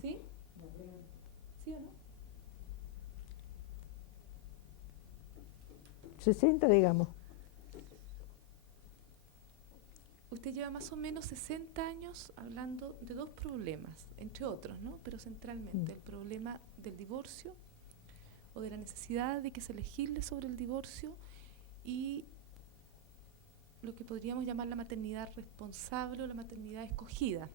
¿Sí? ¿Sí o no? 60, digamos. Usted lleva más o menos 60 años hablando de dos problemas, entre otros, ¿no? Pero centralmente el problema del divorcio o de la necesidad de que se legisle sobre el divorcio y lo que podríamos llamar la maternidad responsable o la maternidad escogida.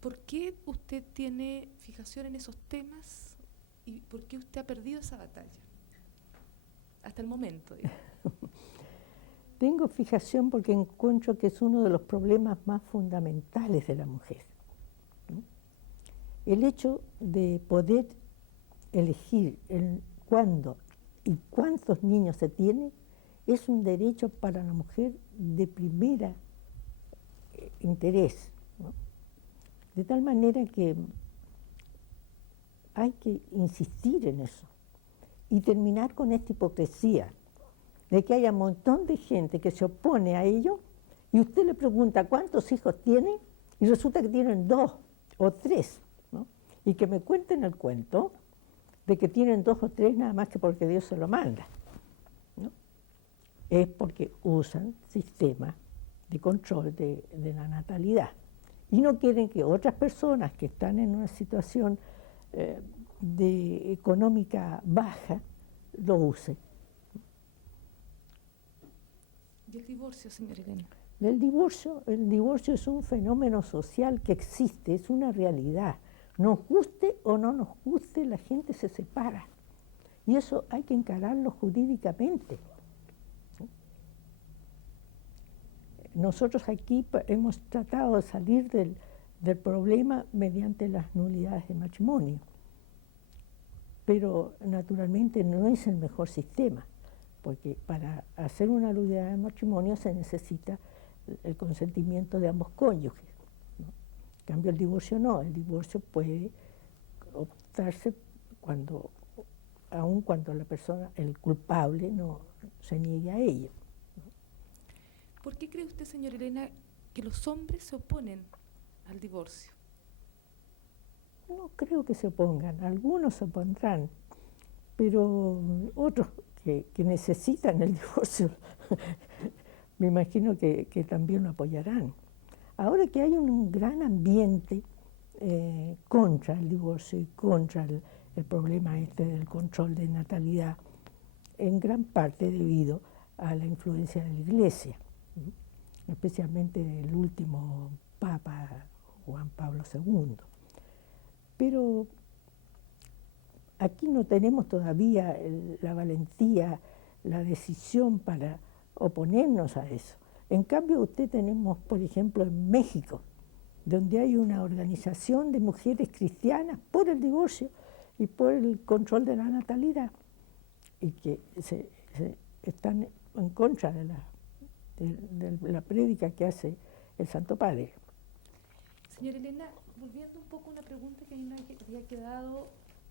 ¿Por qué usted tiene fijación en esos temas y por qué usted ha perdido esa batalla? Hasta el momento, digamos. Tengo fijación porque encuentro que es uno de los problemas más fundamentales de la mujer. El hecho de poder elegir cuándo y cuántos niños se tiene es un derecho para la mujer de primera interés, ¿no? De tal manera que hay que insistir en eso y terminar con esta hipocresía de que haya un montón de gente que se opone a ello y usted le pregunta cuántos hijos tiene y resulta que tienen 2 o 3, ¿no? Y que me cuenten el cuento de que tienen 2 o 3 nada más que porque Dios se lo manda, ¿no? Es porque usan sistemas de control de la natalidad y no quieren que otras personas que están en una situación de económica baja lo usen. ¿Y el divorcio, señora Elena? El divorcio es un fenómeno social que existe, es una realidad. Nos guste o no nos guste, la gente se separa. Y eso hay que encararlo jurídicamente. Nosotros aquí hemos tratado de salir del problema mediante las nulidades de matrimonio. Pero naturalmente no es el mejor sistema, porque para hacer una nulidad de matrimonio se necesita el consentimiento de ambos cónyuges, ¿no? En cambio el divorcio no, el divorcio puede optarse aun cuando la persona, el culpable, no se niegue a ello. ¿Por qué cree usted, señora Elena, que los hombres se oponen al divorcio? No creo que se opongan, algunos se opondrán, pero otros que necesitan el divorcio me imagino que también lo apoyarán. Ahora que hay un gran ambiente contra el divorcio y contra el problema del control de natalidad, en gran parte debido a la influencia de la Iglesia, especialmente del último Papa Juan Pablo II. Pero aquí no tenemos todavía la valentía, la decisión para oponernos a eso. En cambio, usted tenemos, por ejemplo, en México, donde hay una organización de mujeres cristianas por el divorcio y por el control de la natalidad, y que están en contra de la prédica que hace el Santo Padre. Señora Elena, volviendo un poco a una pregunta que a mí me había quedado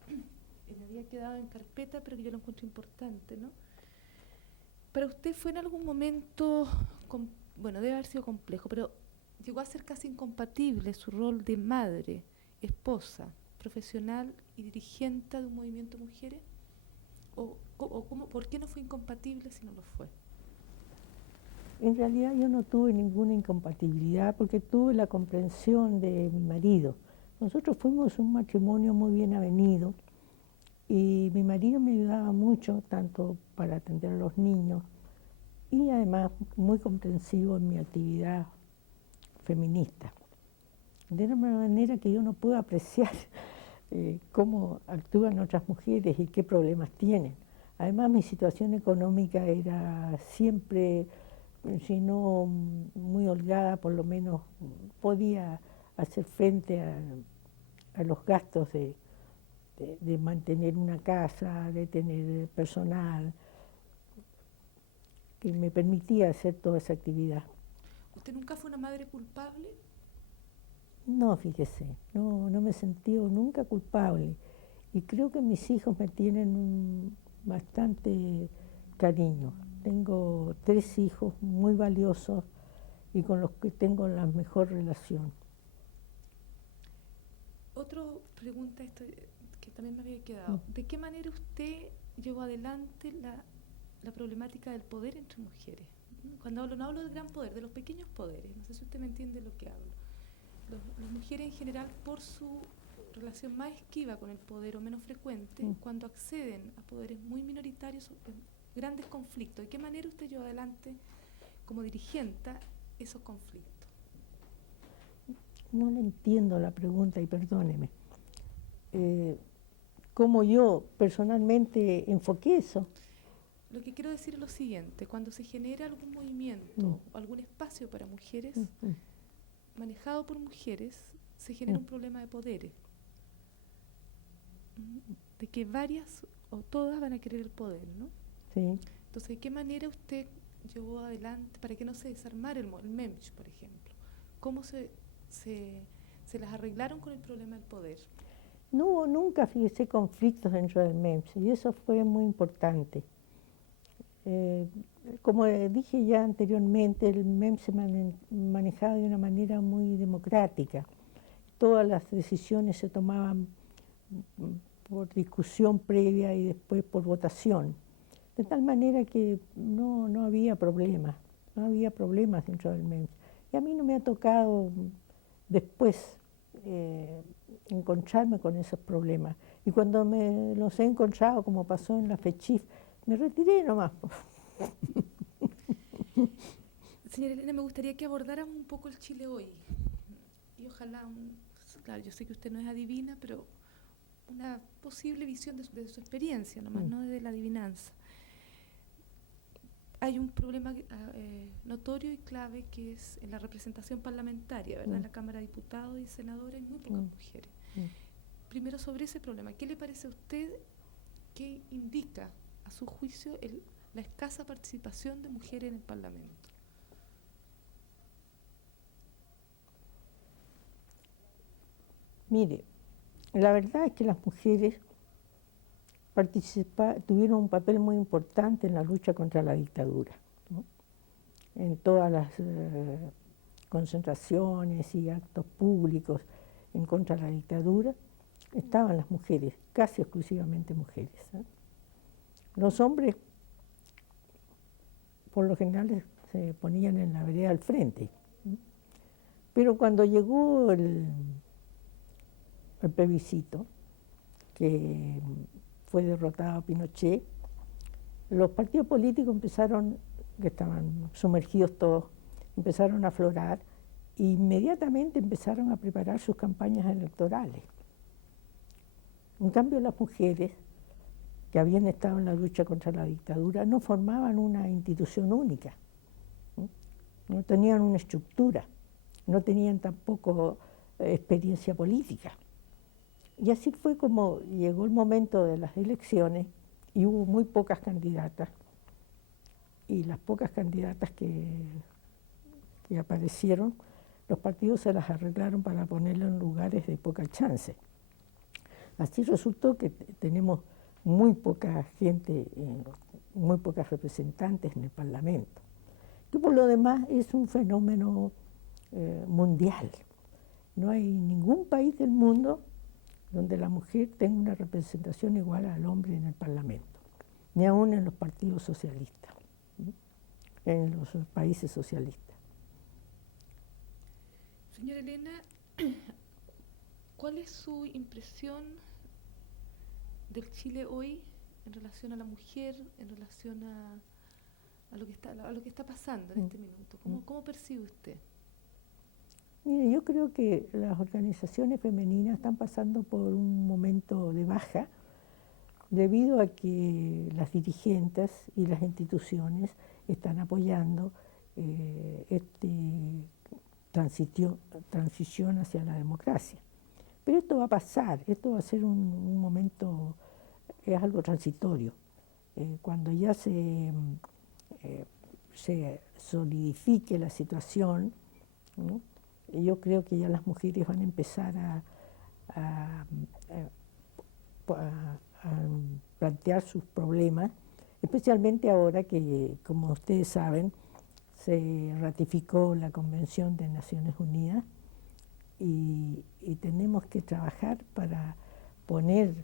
en carpeta, pero que yo lo encuentro importante, ¿no? Para usted fue en algún momento, debe haber sido complejo, pero llegó a ser casi incompatible su rol de madre, esposa, profesional y dirigente de un movimiento de mujeres. ¿Por qué no fue incompatible si no lo fue? En realidad yo no tuve ninguna incompatibilidad porque tuve la comprensión de mi marido. Nosotros fuimos un matrimonio muy bien avenido y mi marido me ayudaba mucho, tanto para atender a los niños y además muy comprensivo en mi actividad feminista. De una manera que yo no puedo apreciar cómo actúan otras mujeres y qué problemas tienen. Además mi situación económica era siempre, si no muy holgada, por lo menos podía hacer frente a los gastos de mantener una casa, de tener personal, que me permitía hacer toda esa actividad. ¿Usted nunca fue una madre culpable? No, fíjese, no me he sentido nunca culpable y creo que mis hijos me tienen bastante cariño. Tengo 3 hijos muy valiosos y con los que tengo la mejor relación. Otra pregunta que también me había quedado. ¿De qué manera usted llevó adelante la problemática del poder entre mujeres? Cuando hablo, no hablo del gran poder, de los pequeños poderes. No sé si usted me entiende lo que hablo. Las mujeres en general, por su relación más esquiva con el poder o menos frecuente, cuando acceden a poderes muy minoritarios, grandes conflictos. ¿De qué manera usted llevó adelante, como dirigente, esos conflictos? No le entiendo la pregunta y perdóneme. ¿Cómo yo personalmente enfoqué eso? Lo que quiero decir es lo siguiente: cuando se genera algún movimiento o algún espacio para mujeres, manejado por mujeres, se genera un problema de poderes. De que varias o todas van a querer el poder, ¿no? Sí. Entonces, ¿de qué manera usted llevó adelante para que no se desarmara el MEMS, por ejemplo? ¿Cómo se las arreglaron con el problema del poder? No hubo nunca, fíjese, conflictos dentro del MEMS, y eso fue muy importante. Como dije ya anteriormente, el MEMS se manejaba de una manera muy democrática. Todas las decisiones se tomaban por discusión previa y después por votación. De tal manera que no había problemas, no había problemas dentro del MEMS. Y a mí no me ha tocado después encontrarme con esos problemas. Y cuando me los he encontrado, como pasó en la FECHIF, me retiré nomás. Señora Elena, me gustaría que abordáramos un poco el Chile hoy. Y ojalá, claro, yo sé que usted no es adivina, pero una posible visión de su experiencia, nomás, no de la adivinanza. Hay un problema notorio y clave que es en la representación parlamentaria, ¿verdad? En la Cámara de Diputados y Senadores hay muy pocas mujeres. Primero, sobre ese problema, ¿qué le parece a usted que indica, a su juicio, la escasa participación de mujeres en el Parlamento? Mire, la verdad es que las mujeres tuvieron un papel muy importante en la lucha contra la dictadura, ¿no? En todas las concentraciones y actos públicos en contra de la dictadura estaban las mujeres, casi exclusivamente mujeres, ¿eh? Los hombres, por lo general, se ponían en la vereda al frente, ¿no? Pero cuando llegó el plebiscito, que fue derrotado Pinochet, los partidos políticos empezaron, que estaban sumergidos todos, empezaron a aflorar e inmediatamente empezaron a preparar sus campañas electorales. En cambio, las mujeres, que habían estado en la lucha contra la dictadura, no formaban una institución única, no tenían una estructura, no tenían tampoco experiencia política. Y así fue como llegó el momento de las elecciones y hubo muy pocas candidatas. Y las pocas candidatas que aparecieron, los partidos se las arreglaron para ponerlas en lugares de poca chance. Así resultó que tenemos muy poca gente, muy pocas representantes en el Parlamento, que por lo demás es un fenómeno mundial. No hay ningún país del mundo donde la mujer tenga una representación igual al hombre en el Parlamento, ni aún en los partidos socialistas, ¿no? En los países socialistas. Señora Elena, ¿cuál es su impresión del Chile hoy en relación a la mujer, en relación a lo que está pasando en este minuto? ¿Cómo percibe usted? Mire, yo creo que las organizaciones femeninas están pasando por un momento de baja debido a que las dirigentes y las instituciones están apoyando esta transición hacia la democracia. Pero esto va a pasar, esto va a ser un momento, es algo transitorio. Cuando ya se solidifique la situación, ¿no? Yo creo que ya las mujeres van a empezar a plantear sus problemas, especialmente ahora que, como ustedes saben, se ratificó la Convención de Naciones Unidas y tenemos que trabajar para poner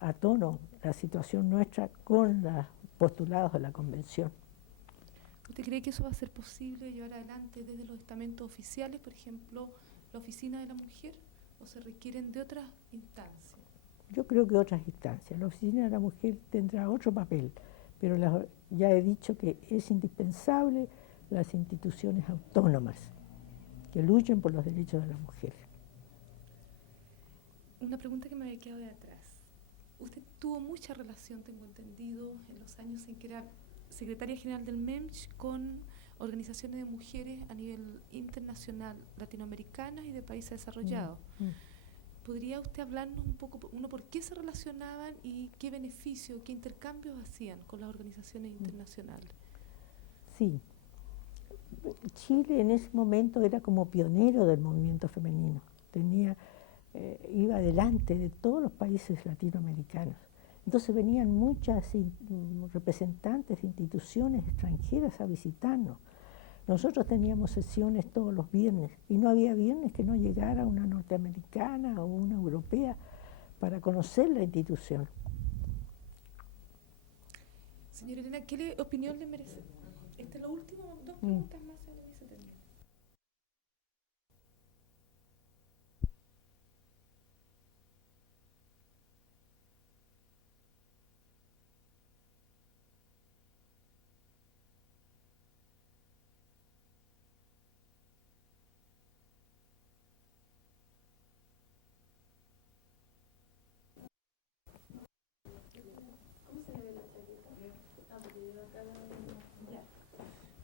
a tono la situación nuestra con los postulados de la Convención. ¿Usted cree que eso va a ser posible llevar adelante desde los estamentos oficiales, por ejemplo, la Oficina de la Mujer, o se requieren de otras instancias? Yo creo que otras instancias. La Oficina de la Mujer tendrá otro papel, pero ya he dicho que es indispensable las instituciones autónomas que luchen por los derechos de la mujer. Una pregunta que me había quedado de atrás. Usted tuvo mucha relación, tengo entendido, en los años en que era secretaria general del MEMS con organizaciones de mujeres a nivel internacional, latinoamericanas y de países desarrollados. ¿Podría usted hablarnos un poco, por qué se relacionaban y qué beneficios, qué intercambios hacían con las organizaciones internacionales? Sí. Chile en ese momento era como pionero del movimiento femenino. Iba adelante de todos los países latinoamericanos. Entonces venían muchas representantes de instituciones extranjeras a visitarnos. Nosotros teníamos sesiones todos los viernes y no había viernes que no llegara una norteamericana o una europea para conocer la institución. Señora Elena, ¿qué opinión le merece? Esta es la última, dos preguntas más sobre mi se termina.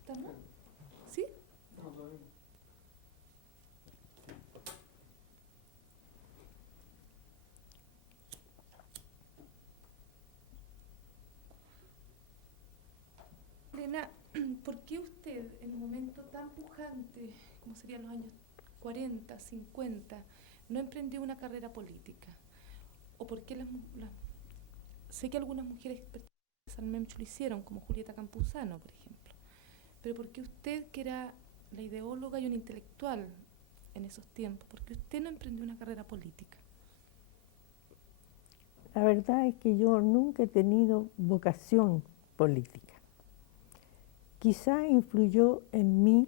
¿Estamos? ¿Sí? Elena, ¿por qué usted, en un momento tan pujante como serían los años 40, 50, no emprendió una carrera política? ¿O por qué sé que algunas mujeres pertenecientes al MEMCH lo hicieron, como Julieta Campuzano, por ejemplo, pero ¿por qué usted, que era la ideóloga y una intelectual en esos tiempos, por qué usted no emprendió una carrera política? La verdad es que yo nunca he tenido vocación política. Quizá influyó en mí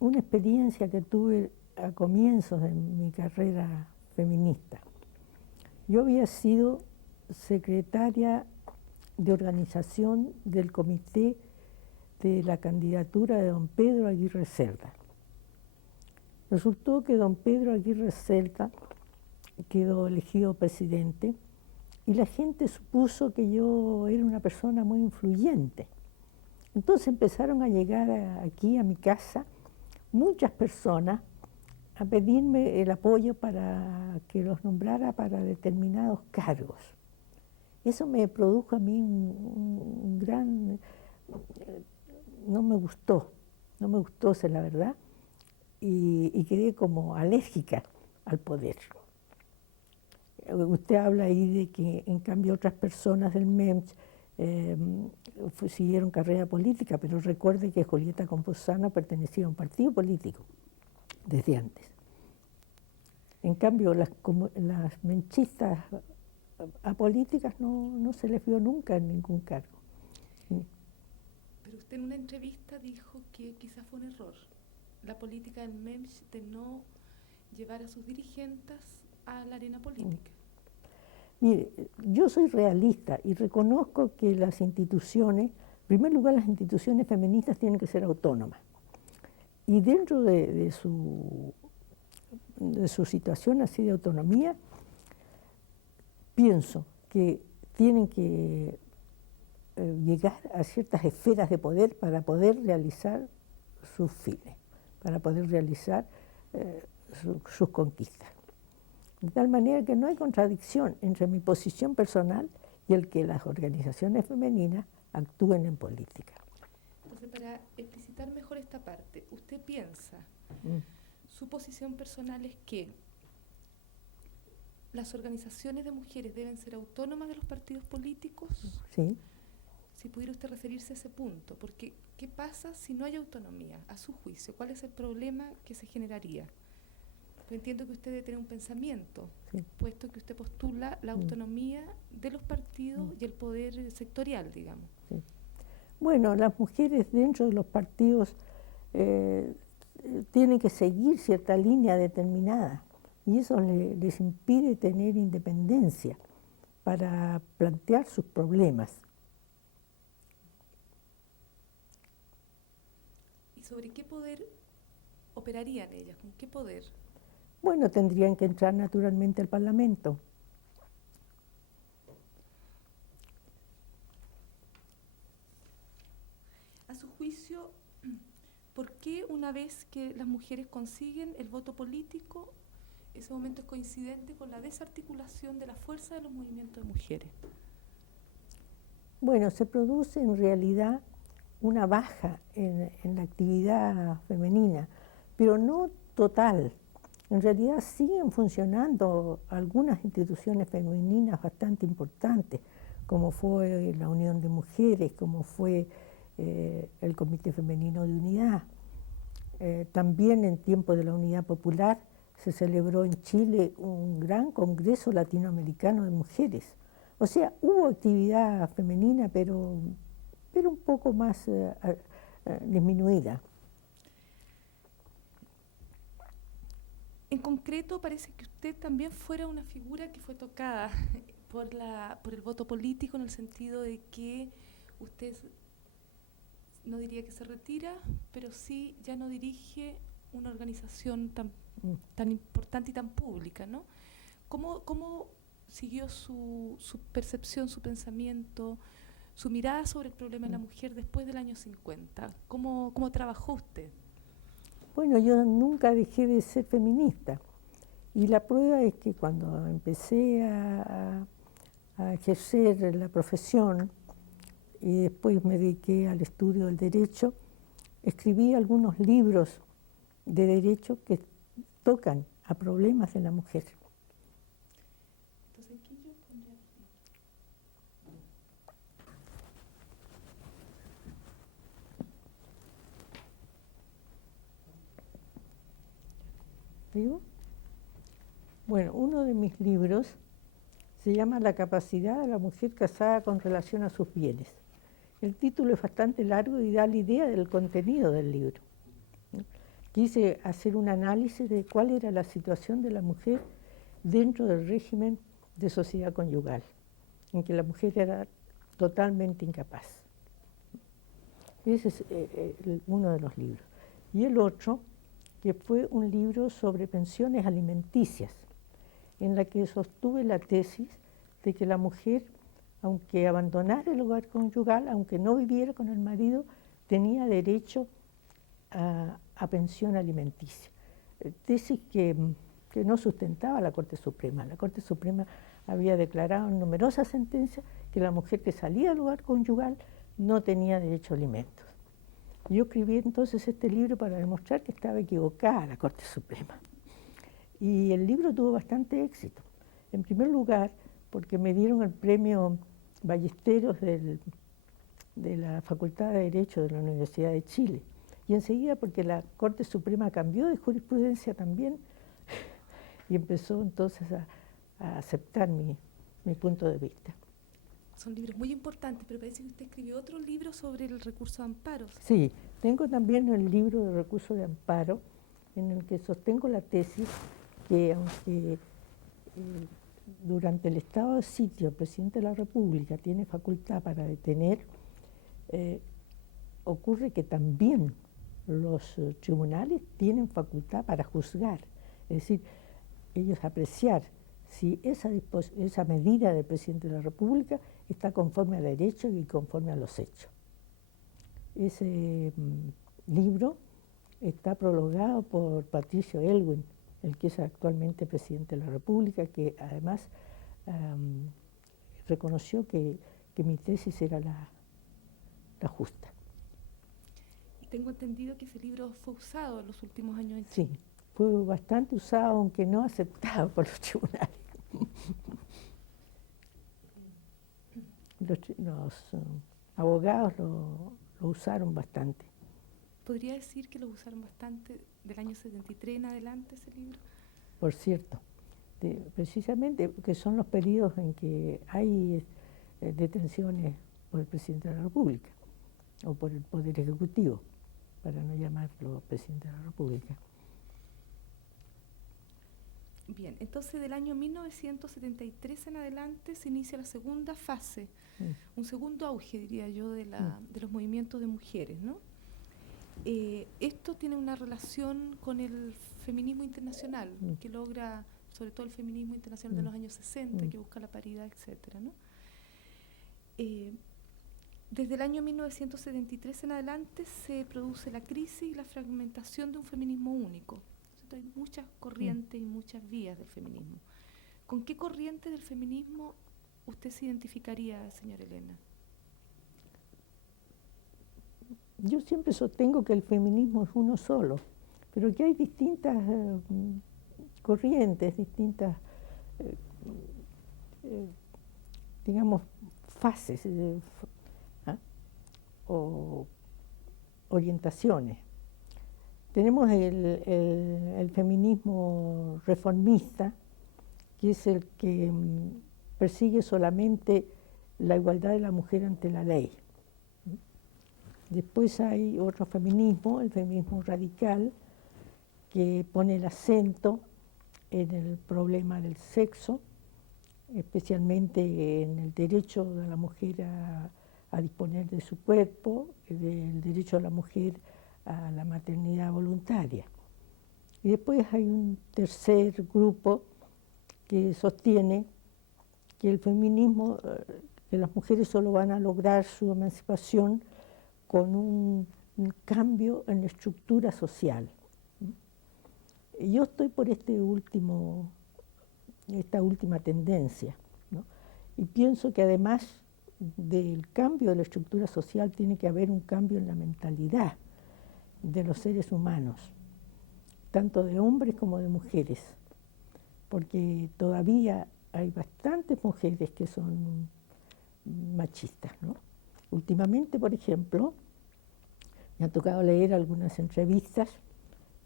una experiencia que tuve a comienzos de mi carrera feminista. Yo había sido secretaria de organización del comité de la candidatura de don Pedro Aguirre Cerda. Resultó que don Pedro Aguirre Cerda quedó elegido presidente y la gente supuso que yo era una persona muy influyente. Entonces empezaron a llegar aquí a mi casa muchas personas a pedirme el apoyo para que los nombrara para determinados cargos. Eso me produjo a mí un gran... no me gustó, esa es la verdad, y quedé como alérgica al poder. Usted habla ahí de que en cambio otras personas del MEMS siguieron carrera política, pero recuerde que Julieta Campuzano pertenecía a un partido político desde antes. En cambio, las menchistas apolíticas no se les vio nunca en ningún cargo. Pero usted en una entrevista dijo que quizás fue un error la política del MEMS de no llevar a sus dirigentes a la arena política. Mire, yo soy realista y reconozco que las instituciones, en primer lugar, las instituciones feministas tienen que ser autónomas. Y dentro de su situación así de autonomía, pienso que tienen que llegar a ciertas esferas de poder para poder realizar sus fines, para poder realizar sus conquistas. De tal manera que no hay contradicción entre mi posición personal y el que las organizaciones femeninas actúen en política. Entonces, para explicitar mejor esta parte, ¿usted piensa, su posición personal es que las organizaciones de mujeres deben ser autónomas de los partidos políticos? Sí. Si pudiera usted referirse a ese punto, porque ¿qué pasa si no hay autonomía? A su juicio, ¿cuál es el problema que se generaría? Pero entiendo que usted debe tener un pensamiento, Sí. puesto que usted postula la autonomía de los partidos y el poder sectorial, digamos. Sí. Bueno, las mujeres dentro de los partidos tienen que seguir cierta línea determinada y eso les impide tener independencia para plantear sus problemas. ¿Y sobre qué poder operarían ellas? ¿Con qué poder? Bueno, tendrían que entrar naturalmente al Parlamento. A su juicio, ¿por qué una vez que las mujeres consiguen el voto político, ese momento es coincidente con la desarticulación de la fuerza de los movimientos de mujeres? Bueno, se produce en realidad una baja en la actividad femenina, pero no total. En realidad siguen funcionando algunas instituciones femeninas bastante importantes, como fue la Unión de Mujeres, como fue el Comité Femenino de Unidad. También en tiempo de la Unidad Popular se celebró en Chile un gran Congreso Latinoamericano de Mujeres. O sea, hubo actividad femenina, pero un poco más disminuida. En concreto, parece que usted también fuera una figura que fue tocada por el voto político, en el sentido de que usted, no diría que se retira, pero sí ya no dirige una organización tan importante y tan pública, ¿no? ¿Cómo siguió su percepción, su pensamiento, su mirada sobre el problema de la mujer después del año 50? ¿Cómo trabajó usted? Bueno, yo nunca dejé de ser feminista y la prueba es que cuando empecé a ejercer la profesión y después me dediqué al estudio del derecho, escribí algunos libros de derecho que tocan a problemas de la mujer. Entonces, ¿qué yo pondría aquí? ¿Digo? Bueno, uno de mis libros se llama La capacidad de la mujer casada con relación a sus bienes. El título es bastante largo y da la idea del contenido del libro. Quise hacer un análisis de cuál era la situación de la mujer dentro del régimen de sociedad conyugal, en que la mujer era totalmente incapaz. Ese es uno de los libros. Y el otro, que fue un libro sobre pensiones alimenticias, en la que sostuve la tesis de que la mujer, aunque abandonara el hogar conyugal, aunque no viviera con el marido, tenía derecho a pensión alimenticia. Tesis que no sustentaba la Corte Suprema. La Corte Suprema había declarado en numerosas sentencias que la mujer que salía del hogar conyugal no tenía derecho a alimentos. Yo escribí entonces este libro para demostrar que estaba equivocada la Corte Suprema. Y el libro tuvo bastante éxito. En primer lugar, porque me dieron el premio Ballesteros de la Facultad de Derecho de la Universidad de Chile. Y enseguida porque la Corte Suprema cambió de jurisprudencia también y empezó entonces a aceptar mi punto de vista. Son libros muy importantes, pero parece que usted escribió otro libro sobre el recurso de amparo. Sí, tengo también el libro de recurso de amparo, en el que sostengo la tesis que aunque durante el estado de sitio el presidente de la República tiene facultad para detener, ocurre que también los tribunales tienen facultad para juzgar, es decir, ellos apreciar si esa medida del presidente de la República está conforme a derecho y conforme a los hechos. Ese libro está prologado por Patricio Elwin, el que es actualmente presidente de la República, que además reconoció que mi tesis era la justa. Y tengo entendido que ese libro fue usado en los últimos años en Chile. Sí, fue bastante usado, aunque no aceptado por los tribunales. Los abogados lo usaron bastante. ¿Podría decir que lo usaron bastante del año 73 en adelante ese libro? por cierto, precisamente que son los periodos en que hay detenciones por el presidente de la República o por el Poder Ejecutivo, para no llamarlo presidente de la República. Bien, entonces del año 1973 en adelante se inicia la segunda fase, un segundo auge, diría yo, de los movimientos de mujeres, ¿no? Esto tiene una relación con el feminismo internacional, que logra, sobre todo el feminismo internacional de los años 60, que busca la paridad, etcétera, ¿no? Desde el año 1973 en adelante se produce la crisis y la fragmentación de un feminismo único. Hay muchas corrientes y muchas vías del feminismo. ¿Con qué corriente del feminismo usted se identificaría, señora Elena? Yo siempre sostengo que el feminismo es uno solo, pero que hay distintas corrientes, distintas, digamos, fases o orientaciones. Tenemos el feminismo reformista, que es el que persigue solamente la igualdad de la mujer ante la ley. Después hay otro feminismo, el feminismo radical, que pone el acento en el problema del sexo, especialmente en el derecho de la mujer a disponer de su cuerpo, del derecho de la mujer a la maternidad voluntaria. Y después hay un tercer grupo que sostiene que el feminismo, que las mujeres solo van a lograr su emancipación con un cambio en la estructura social. Yo estoy por esta última tendencia, ¿no? Y pienso que además del cambio de la estructura social tiene que haber un cambio en la mentalidad de los seres humanos, tanto de hombres como de mujeres, porque todavía hay bastantes mujeres que son machistas, ¿no? Últimamente, por ejemplo, me ha tocado leer algunas entrevistas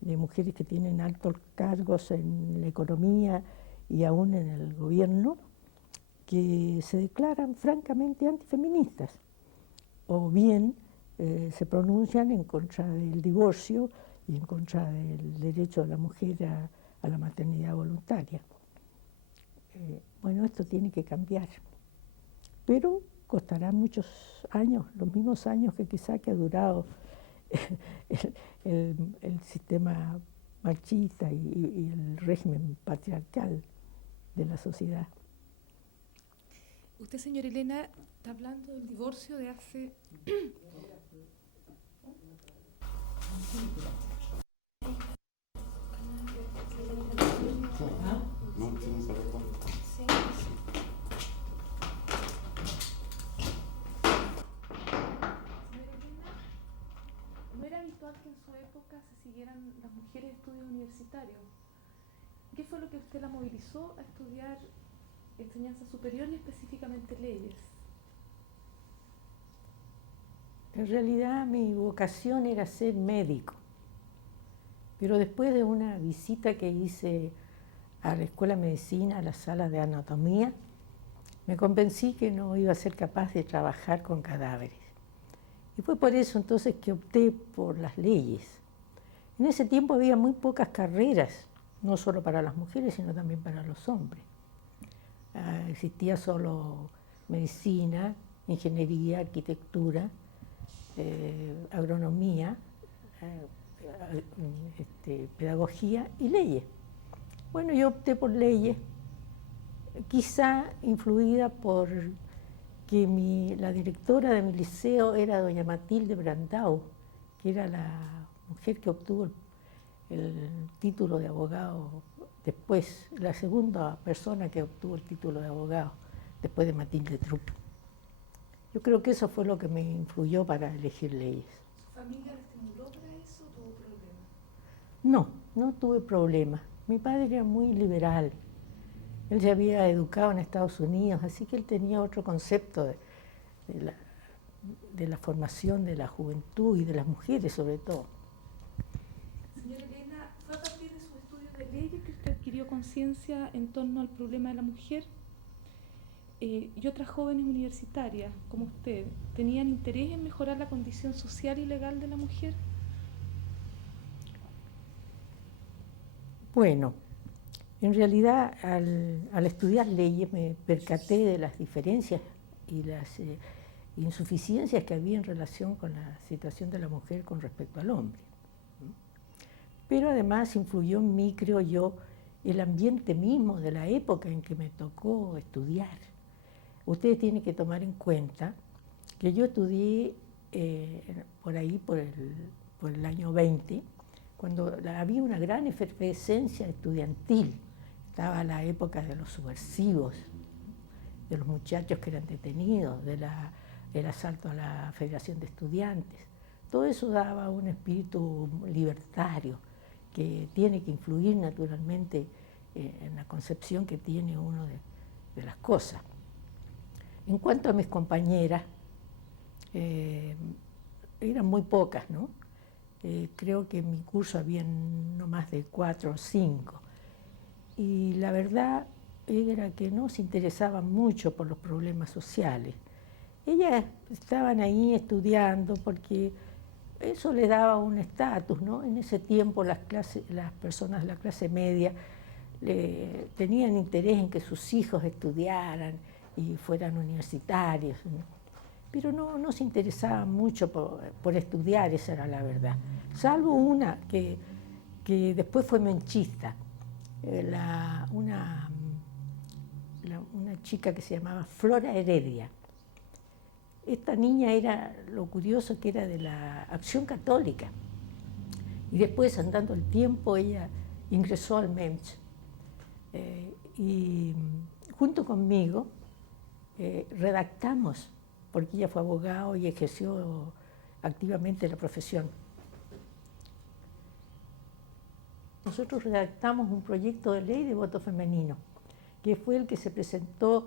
de mujeres que tienen altos cargos en la economía y aún en el gobierno, que se declaran francamente antifeministas, o bien se pronuncian en contra del divorcio y en contra del derecho de la mujer a la maternidad voluntaria. Bueno, esto tiene que cambiar, pero costará muchos años, los mismos años que quizá que ha durado el sistema machista y el régimen patriarcal de la sociedad. Usted, señora Elena, está hablando del divorcio de hace... ¿No era habitual que en su época se siguieran las mujeres estudios universitarios? ¿Qué fue lo que usted la movilizó a estudiar enseñanza superior y específicamente leyes? En realidad mi vocación era ser médico, pero después de una visita que hice a la Escuela de Medicina, a la sala de anatomía, me convencí que no iba a ser capaz de trabajar con cadáveres. Y fue por eso entonces que opté por las leyes. En ese tiempo había muy pocas carreras, no solo para las mujeres, sino también para los hombres. Existía solo medicina, ingeniería, arquitectura, agronomía, pedagogía y leyes. Bueno, yo opté por leyes, quizá influida por que la directora de mi liceo era doña Matilde Brandau, que era la mujer que obtuvo el título de abogado después, la segunda persona que obtuvo el título de abogado después de Matilde Trupp. Yo creo que eso fue lo que me influyó para elegir leyes. ¿Su familia le estimuló para eso o tuvo problemas? No, no tuve problemas. Mi padre era muy liberal. Él se había educado en Estados Unidos, así que él tenía otro concepto de la formación de la juventud y de las mujeres sobre todo. Señora Elena, ¿fue a partir de sus estudios de leyes que usted adquirió adquirió conciencia en torno al problema de la mujer, y otras jóvenes universitarias, como usted, ¿tenían interés en mejorar la condición social y legal de la mujer? Bueno, en realidad al estudiar leyes me percaté de las diferencias y las insuficiencias que había en relación con la situación de la mujer con respecto al hombre. Pero además influyó en mí, creo yo, el ambiente mismo de la época en que me tocó estudiar. Ustedes tienen que tomar en cuenta que yo estudié por ahí, por el año 20, cuando había una gran efervescencia estudiantil. Estaba la época de los subversivos, de los muchachos que eran detenidos, del asalto a la Federación de Estudiantes. Todo eso daba un espíritu libertario que tiene que influir naturalmente en la concepción que tiene uno de las cosas. En cuanto a mis compañeras, eran muy pocas, ¿no? Creo que en mi curso había no más de 4 o 5. Y la verdad era que no se interesaban mucho por los problemas sociales. Ellas estaban ahí estudiando porque eso le daba un estatus, ¿no? En ese tiempo las personas de la clase media tenían interés en que sus hijos estudiaran y fueran universitarios, ¿no? Pero no se interesaban mucho por estudiar, esa era la verdad. Salvo una que después fue menchista, una chica que se llamaba Flora Heredia. Esta niña era, lo curioso que era de la Acción Católica. Y después, andando el tiempo, ella ingresó al MEMS. Y junto conmigo redactamos, porque ella fue abogado y ejerció activamente la profesión. Nosotros redactamos un proyecto de ley de voto femenino, que fue el que se presentó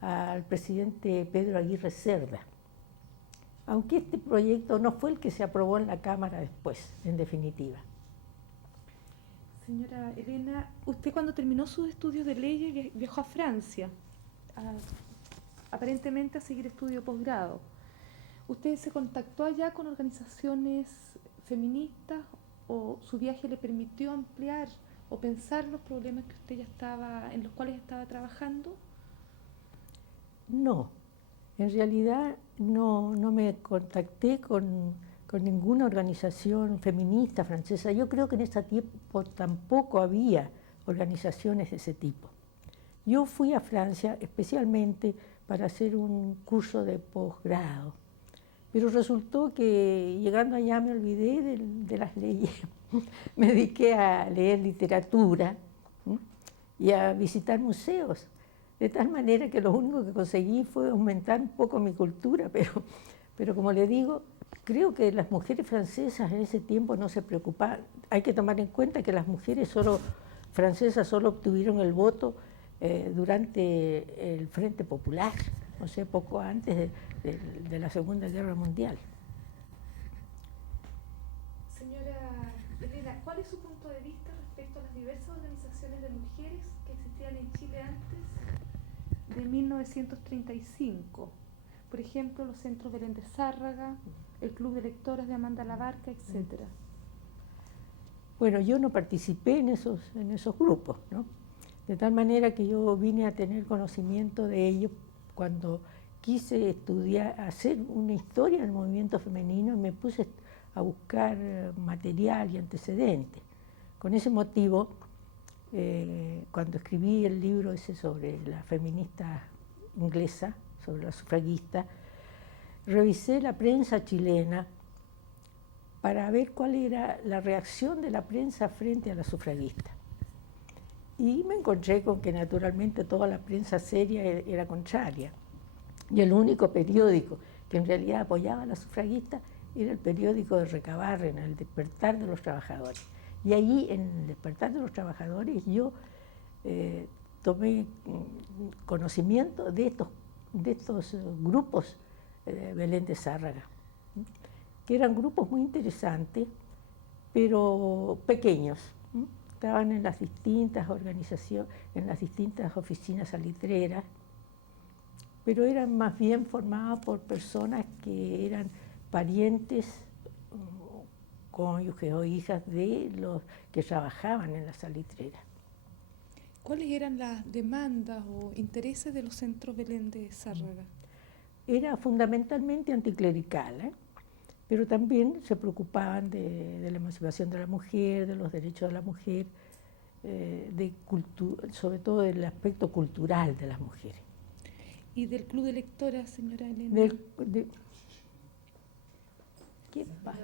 al presidente Pedro Aguirre Cerda. Aunque este proyecto no fue el que se aprobó en la Cámara después, en definitiva. Señora Elena, usted cuando terminó sus estudios de leyes viajó a Francia, aparentemente a seguir estudio de posgrado. ¿Usted se contactó allá con organizaciones feministas o su viaje le permitió ampliar o pensar los problemas que usted en los cuales estaba trabajando? No, en realidad no me contacté con ninguna organización feminista francesa. Yo creo que en ese tiempo tampoco había organizaciones de ese tipo. Yo fui a Francia especialmente para hacer un curso de posgrado, pero resultó que llegando allá me olvidé de las leyes. Me dediqué a leer literatura y a visitar museos, de tal manera que lo único que conseguí fue aumentar un poco mi cultura, pero como le digo, creo que las mujeres francesas en ese tiempo no se preocupaban. Hay que tomar en cuenta que las mujeres francesas solo obtuvieron el voto durante el Frente Popular, o sea, poco antes de la Segunda Guerra Mundial. Señora Elena, ¿cuál es su punto de vista respecto a las diversas organizaciones de mujeres que existían en Chile antes de 1935? Por ejemplo, los centros Belén de Zárraga, el Club de Lectoras de Amanda Labarca, etc. Bueno, yo no participé en esos grupos, ¿no? De tal manera que yo vine a tener conocimiento de ellos cuando quise estudiar, hacer una historia del movimiento femenino y me puse a buscar material y antecedentes. Con ese motivo, cuando escribí el libro ese sobre la feminista inglesa, sobre la sufragista, revisé la prensa chilena para ver cuál era la reacción de la prensa frente a la sufragista. Y me encontré con que naturalmente toda la prensa seria era contraria. Y el único periódico que en realidad apoyaba a la sufragista era el periódico de Recabarren, El Despertar de los Trabajadores. Y ahí, en El Despertar de los Trabajadores, yo tomé conocimiento de estos grupos de Belén de Zárraga, que eran grupos muy interesantes, pero pequeños, estaban en las distintas organizaciones, en las distintas oficinas salitreras, pero eran más bien formadas por personas que eran parientes, cónyuges o hijas de los que trabajaban en la salitrera. ¿Cuáles eran las demandas o intereses de los centros Belén de Zárraga? Era fundamentalmente anticlerical, pero también se preocupaban de la emancipación de la mujer, de los derechos de la mujer, sobre todo del aspecto cultural de las mujeres. ¿Y del club de lectoras, señora Elena? ¿Qué pasa?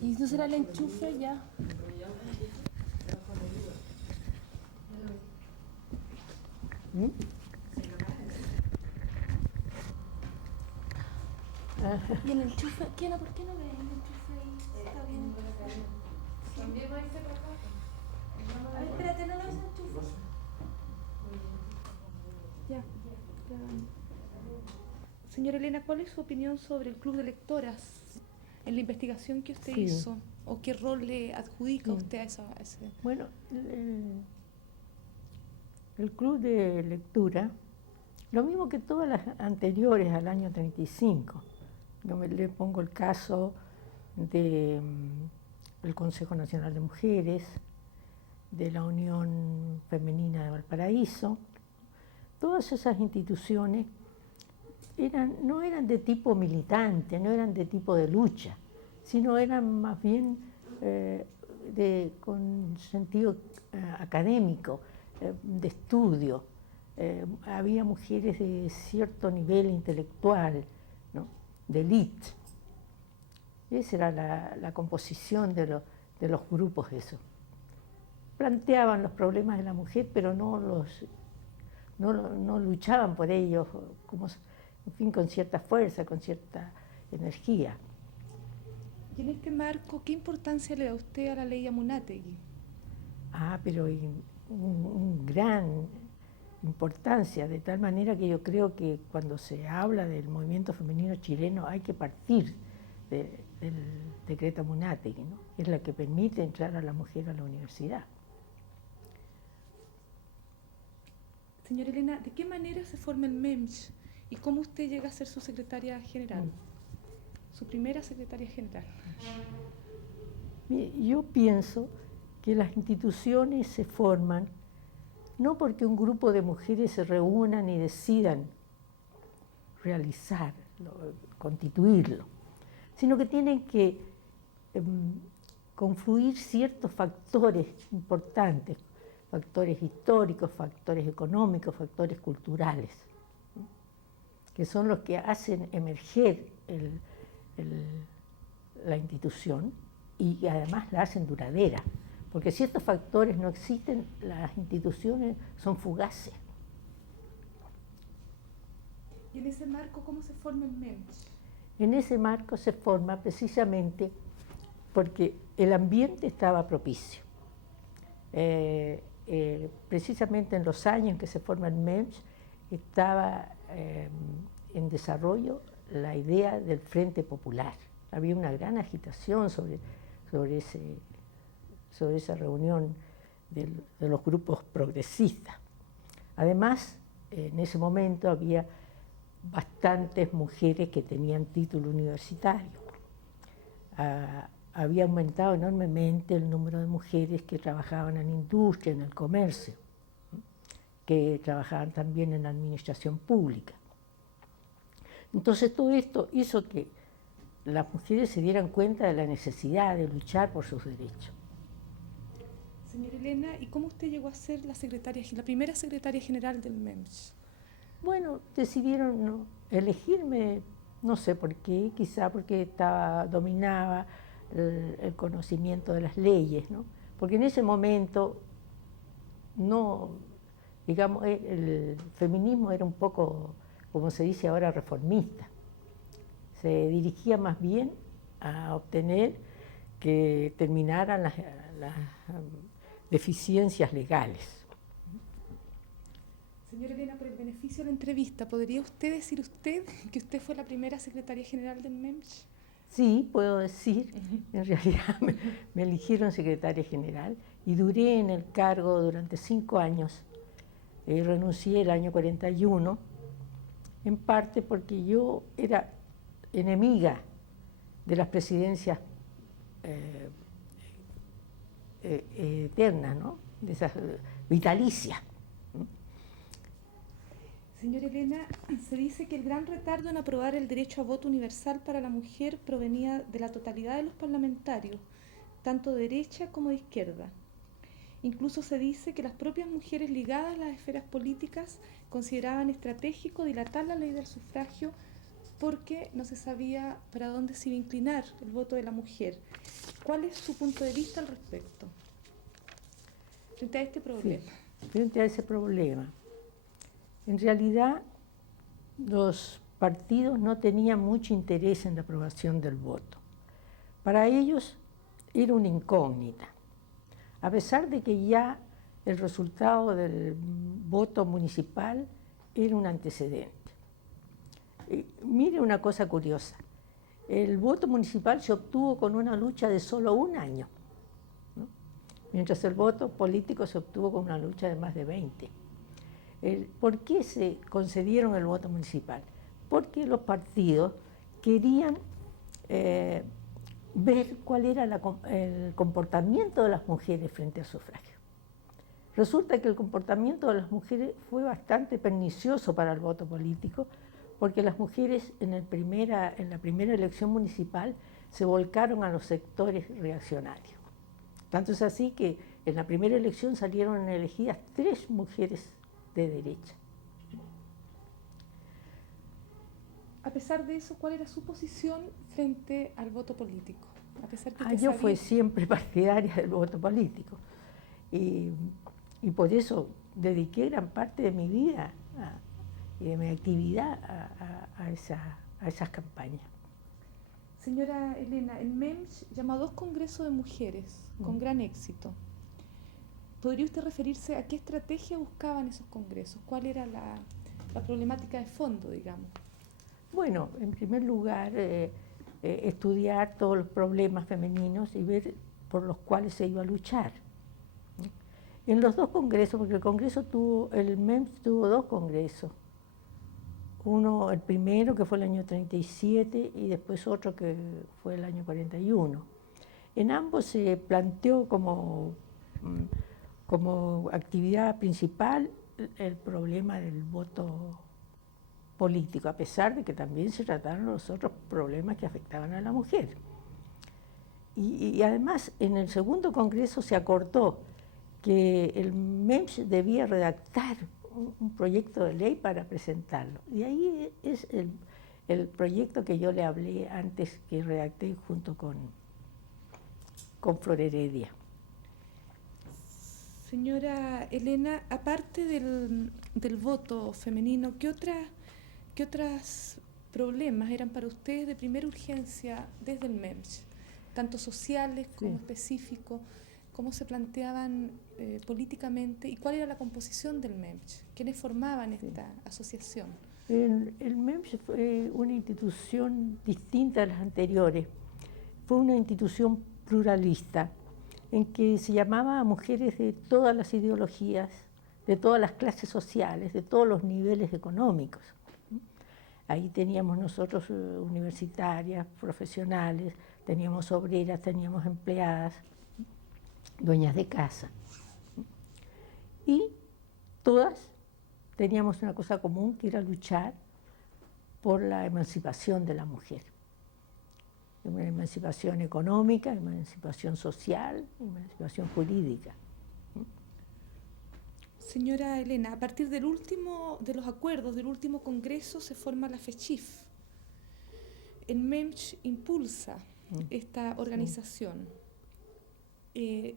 ¿Y no será el enchufe ya? ¿Y el enchufe? ¿Por qué no ves el enchufe ahí? Está bien. También va a irse para acá. A ver, espérate, no ves el enchufe. Ya. Señora Elena, ¿cuál es su opinión sobre el club de lectoras en la investigación que usted hizo? ¿O qué rol le adjudica usted a ese? Bueno, el club de lectura, lo mismo que todas las anteriores al año 35. Yo le pongo el caso del Consejo Nacional de Mujeres, de la Unión Femenina de Valparaíso. Todas esas instituciones no eran de tipo militante, no eran de tipo de lucha, sino eran más bien con sentido académico, de estudio. Había mujeres de cierto nivel intelectual, ¿no?, de élite. Esa era la composición de los grupos esos. Planteaban los problemas de la mujer, pero no luchaban por ellos, en fin, con cierta fuerza, con cierta energía. Y en este marco, ¿qué importancia le da usted a la ley Amunátegui? Pero un gran importancia, de tal manera que yo creo que cuando se habla del movimiento femenino chileno hay que partir del decreto Amunátegui, ¿no?, que es la que permite entrar a la mujer a la universidad. Señora Elena, ¿de qué manera se forma el MEMS y cómo usted llega a ser su secretaria general? Su primera secretaria general. Yo pienso que las instituciones se forman no porque un grupo de mujeres se reúnan y decidan realizarlo, constituirlo, sino que tienen que confluir ciertos factores importantes, factores históricos, factores económicos, factores culturales, ¿no?, que son los que hacen emerger la institución y además la hacen duradera, porque si estos factores no existen, las instituciones son fugaces. ¿Y en ese marco cómo se forma el MEMS? En ese marco se forma precisamente porque el ambiente estaba propicio. Precisamente en los años en que se forma el MEMS estaba en desarrollo la idea del Frente Popular. Había una gran agitación sobre esa reunión de los grupos progresistas. Además, en ese momento había bastantes mujeres que tenían título universitario. Había aumentado enormemente el número de mujeres que trabajaban en industria, en el comercio, que trabajaban también en la administración pública. Entonces todo esto hizo que las mujeres se dieran cuenta de la necesidad de luchar por sus derechos. Señora Elena, ¿y cómo usted llegó a ser la primera secretaria general del MEMS? Bueno, decidieron elegirme, no sé por qué, quizá porque dominaba el conocimiento de las leyes, ¿no? Porque en ese momento el feminismo era un poco, como se dice ahora, reformista. Se dirigía más bien a obtener que terminaran las deficiencias legales. Señora Elena, por el beneficio de la entrevista, ¿podría usted decir que usted fue la primera secretaria general del MEMS? Sí, puedo decir, en realidad me eligieron secretaria general y duré en el cargo durante 5 años. Renuncié el año 41, en parte porque yo era enemiga de las presidencias eternas, ¿no? De esas vitalicias. Señora Elena, se dice que el gran retardo en aprobar el derecho a voto universal para la mujer provenía de la totalidad de los parlamentarios, tanto de derecha como de izquierda. Incluso se dice que las propias mujeres ligadas a las esferas políticas consideraban estratégico dilatar la ley del sufragio porque no se sabía para dónde se iba a inclinar el voto de la mujer. ¿Cuál es su punto de vista al respecto frente a este problema? Sí, frente a ese problema. En realidad, los partidos no tenían mucho interés en la aprobación del voto. Para ellos era una incógnita. A pesar de que ya el resultado del voto municipal era un antecedente. Mire una cosa curiosa, el voto municipal se obtuvo con una lucha de solo 1 año, ¿no? Mientras el voto político se obtuvo con una lucha de más de 20. ¿Por qué se concedieron el voto municipal? Porque los partidos querían ver cuál era el comportamiento de las mujeres frente al sufragio. Resulta que el comportamiento de las mujeres fue bastante pernicioso para el voto político, porque las mujeres en la primera elección municipal se volcaron a los sectores reaccionarios. Tanto es así que en la primera elección salieron elegidas 3 mujeres de derecha. A pesar de eso, ¿cuál era su posición frente al voto político? A pesar que yo fui siempre partidaria del voto político y por eso dediqué gran parte de mi vida y de mi actividad a esas campañas. Señora Elena, el MEMS llamó a 2 congresos de mujeres con gran éxito. ¿Podría usted referirse a qué estrategia buscaban esos congresos? ¿Cuál era la problemática de fondo, digamos? Bueno, en primer lugar, estudiar todos los problemas femeninos y ver por los cuales se iba a luchar. En los 2 congresos, porque el MEMS tuvo 2 congresos. Uno, el primero, que fue el año 37, y después otro que fue el año 41. En ambos se planteó como actividad principal el problema del voto político, a pesar de que también se trataron los otros problemas que afectaban a la mujer. Y además, en el segundo congreso se acordó que el MEMS debía redactar un proyecto de ley para presentarlo. Y ahí es el proyecto que yo le hablé antes, que redacté junto con Flor Heredia. Señora Elena, aparte del voto femenino, ¿qué otros problemas eran para ustedes de primera urgencia desde el MEMS? Tanto sociales como específicos, ¿cómo se planteaban políticamente y cuál era la composición del MEMS? ¿Quiénes formaban esta asociación? El MEMS fue una institución distinta a las anteriores. Fue una institución pluralista, en que se llamaba a mujeres de todas las ideologías, de todas las clases sociales, de todos los niveles económicos. Ahí teníamos nosotros universitarias, profesionales, teníamos obreras, teníamos empleadas, dueñas de casa. Y todas teníamos una cosa común, que era luchar por la emancipación de la mujer. Una emancipación económica, emancipación social, emancipación jurídica. Señora Elena, a partir de los acuerdos del último congreso se forma la FECHIF. El MEMS impulsa esta organización.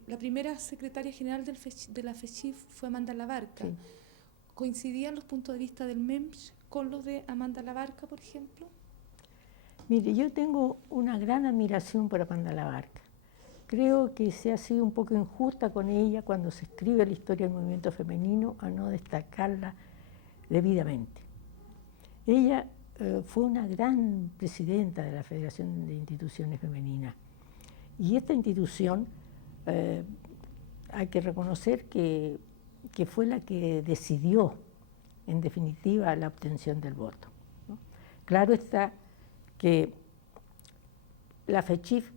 La primera secretaria general de la FECHIF fue Amanda Labarca. Sí. ¿Coincidían los puntos de vista del MEMS con los de Amanda Labarca, por ejemplo? Mire, yo tengo una gran admiración por Amanda Labarca. Creo que se ha sido un poco injusta con ella cuando se escribe la historia del movimiento femenino a no destacarla debidamente. Ella fue una gran presidenta de la Federación de Instituciones Femeninas. Y esta institución, hay que reconocer que fue la que decidió, en definitiva, la obtención del voto, ¿no? Claro está que la FECHIF,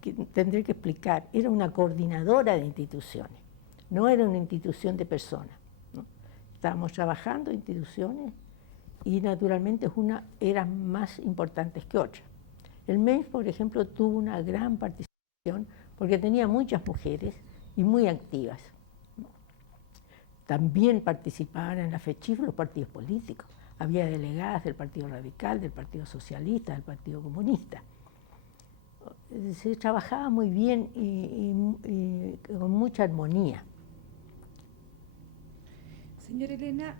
que tendré que explicar, era una coordinadora de instituciones, no era una institución de personas, ¿no? Estábamos trabajando en instituciones y naturalmente unas eran más importantes que otras. El MEIF, por ejemplo, tuvo una gran participación porque tenía muchas mujeres y muy activas. También participaban en la FECHIF los partidos políticos. Había delegadas del Partido Radical, del Partido Socialista, del Partido Comunista. Se trabajaba muy bien y con mucha armonía. Señora Elena,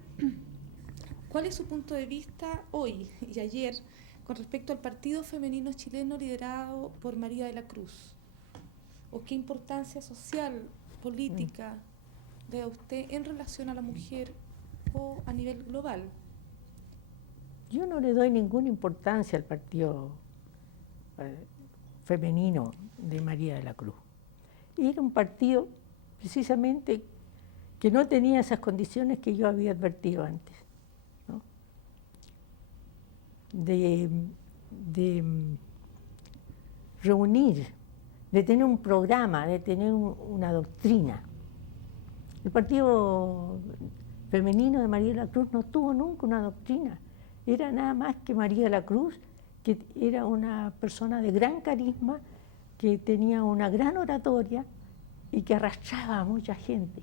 ¿cuál es su punto de vista hoy y ayer con respecto al Partido Femenino Chileno liderado por María de la Cruz? ¿O qué importancia social, política le da usted en relación a la mujer o a nivel global? Yo no le doy ninguna importancia al Partido Femenino de María de la Cruz. Y era un partido precisamente que no tenía esas condiciones que yo había advertido antes, ¿no? De reunir, de tener un programa, de tener una doctrina. El Partido Femenino de María de la Cruz no tuvo nunca una doctrina. Era nada más que María de la Cruz, que era una persona de gran carisma, que tenía una gran oratoria y que arrastraba a mucha gente.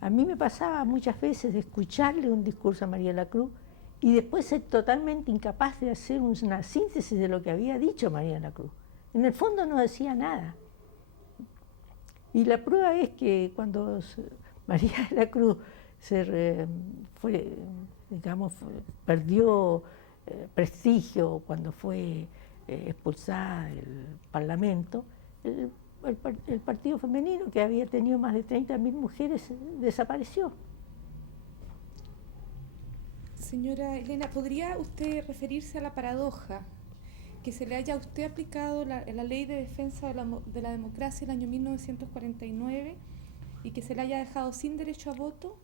A mí me pasaba muchas veces de escucharle un discurso a María de la Cruz y después ser totalmente incapaz de hacer una síntesis de lo que había dicho María de la Cruz. En el fondo no decía nada. Y la prueba es que cuando María de la Cruz perdió prestigio, cuando fue expulsada del Parlamento, el Partido Femenino, que había tenido más de 30.000 mujeres, desapareció. Señora Elena, ¿podría usted referirse a la paradoja que se le haya a usted aplicado la Ley de Defensa de la Democracia el año 1949 y que se le haya dejado sin derecho a voto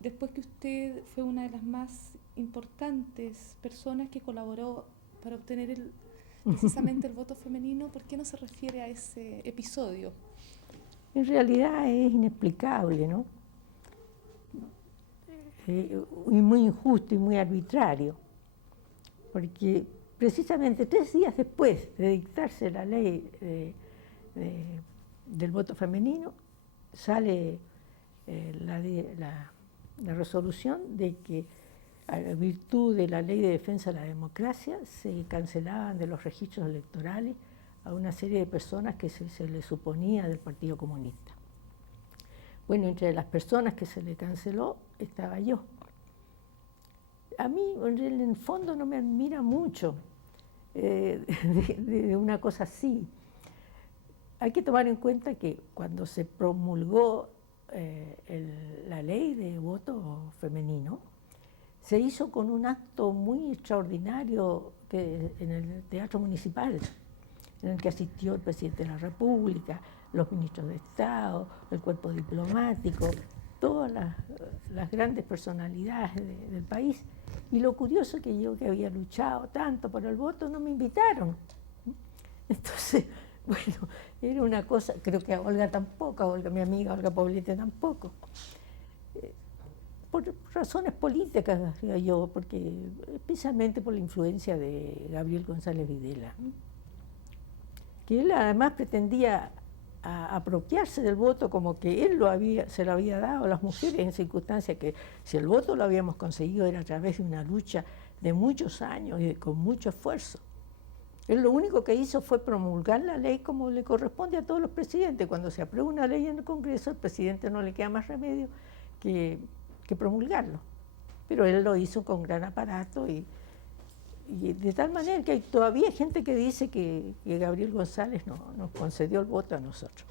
después que usted fue una de las más importantes personas que colaboró para obtener precisamente el voto femenino? ¿Por qué no se refiere a ese episodio? En realidad es inexplicable, ¿no? Y muy injusto y muy arbitrario, porque precisamente 3 días después de dictarse la ley del voto femenino, sale la resolución de que, a virtud de la Ley de Defensa de la Democracia, se cancelaban de los registros electorales a una serie de personas que se les suponía del Partido Comunista. Bueno, entre las personas que se le canceló estaba yo. A mí, en el fondo, no me admira mucho de una cosa así. Hay que tomar en cuenta que cuando se promulgó la ley de voto femenino, se hizo con un acto muy extraordinario en el Teatro Municipal, en el que asistió el presidente de la República, los ministros de Estado, el cuerpo diplomático, todas las grandes personalidades del país. Y lo curioso es que yo, que había luchado tanto por el voto, no me invitaron. Entonces, bueno, era una cosa, creo que a Olga tampoco, a Olga, mi amiga Olga Poblete tampoco. Por razones políticas, digo yo, porque especialmente por la influencia de Gabriel González Videla, ¿no? Que él además pretendía apropiarse del voto como que él se lo había dado a las mujeres en circunstancias que si el voto lo habíamos conseguido era a través de una lucha de muchos años y con mucho esfuerzo. Él lo único que hizo fue promulgar la ley como le corresponde a todos los presidentes. Cuando se aprueba una ley en el Congreso, al presidente no le queda más remedio que promulgarlo. Pero él lo hizo con gran aparato y de tal manera que todavía hay gente que dice que Gabriel González nos concedió el voto a nosotros.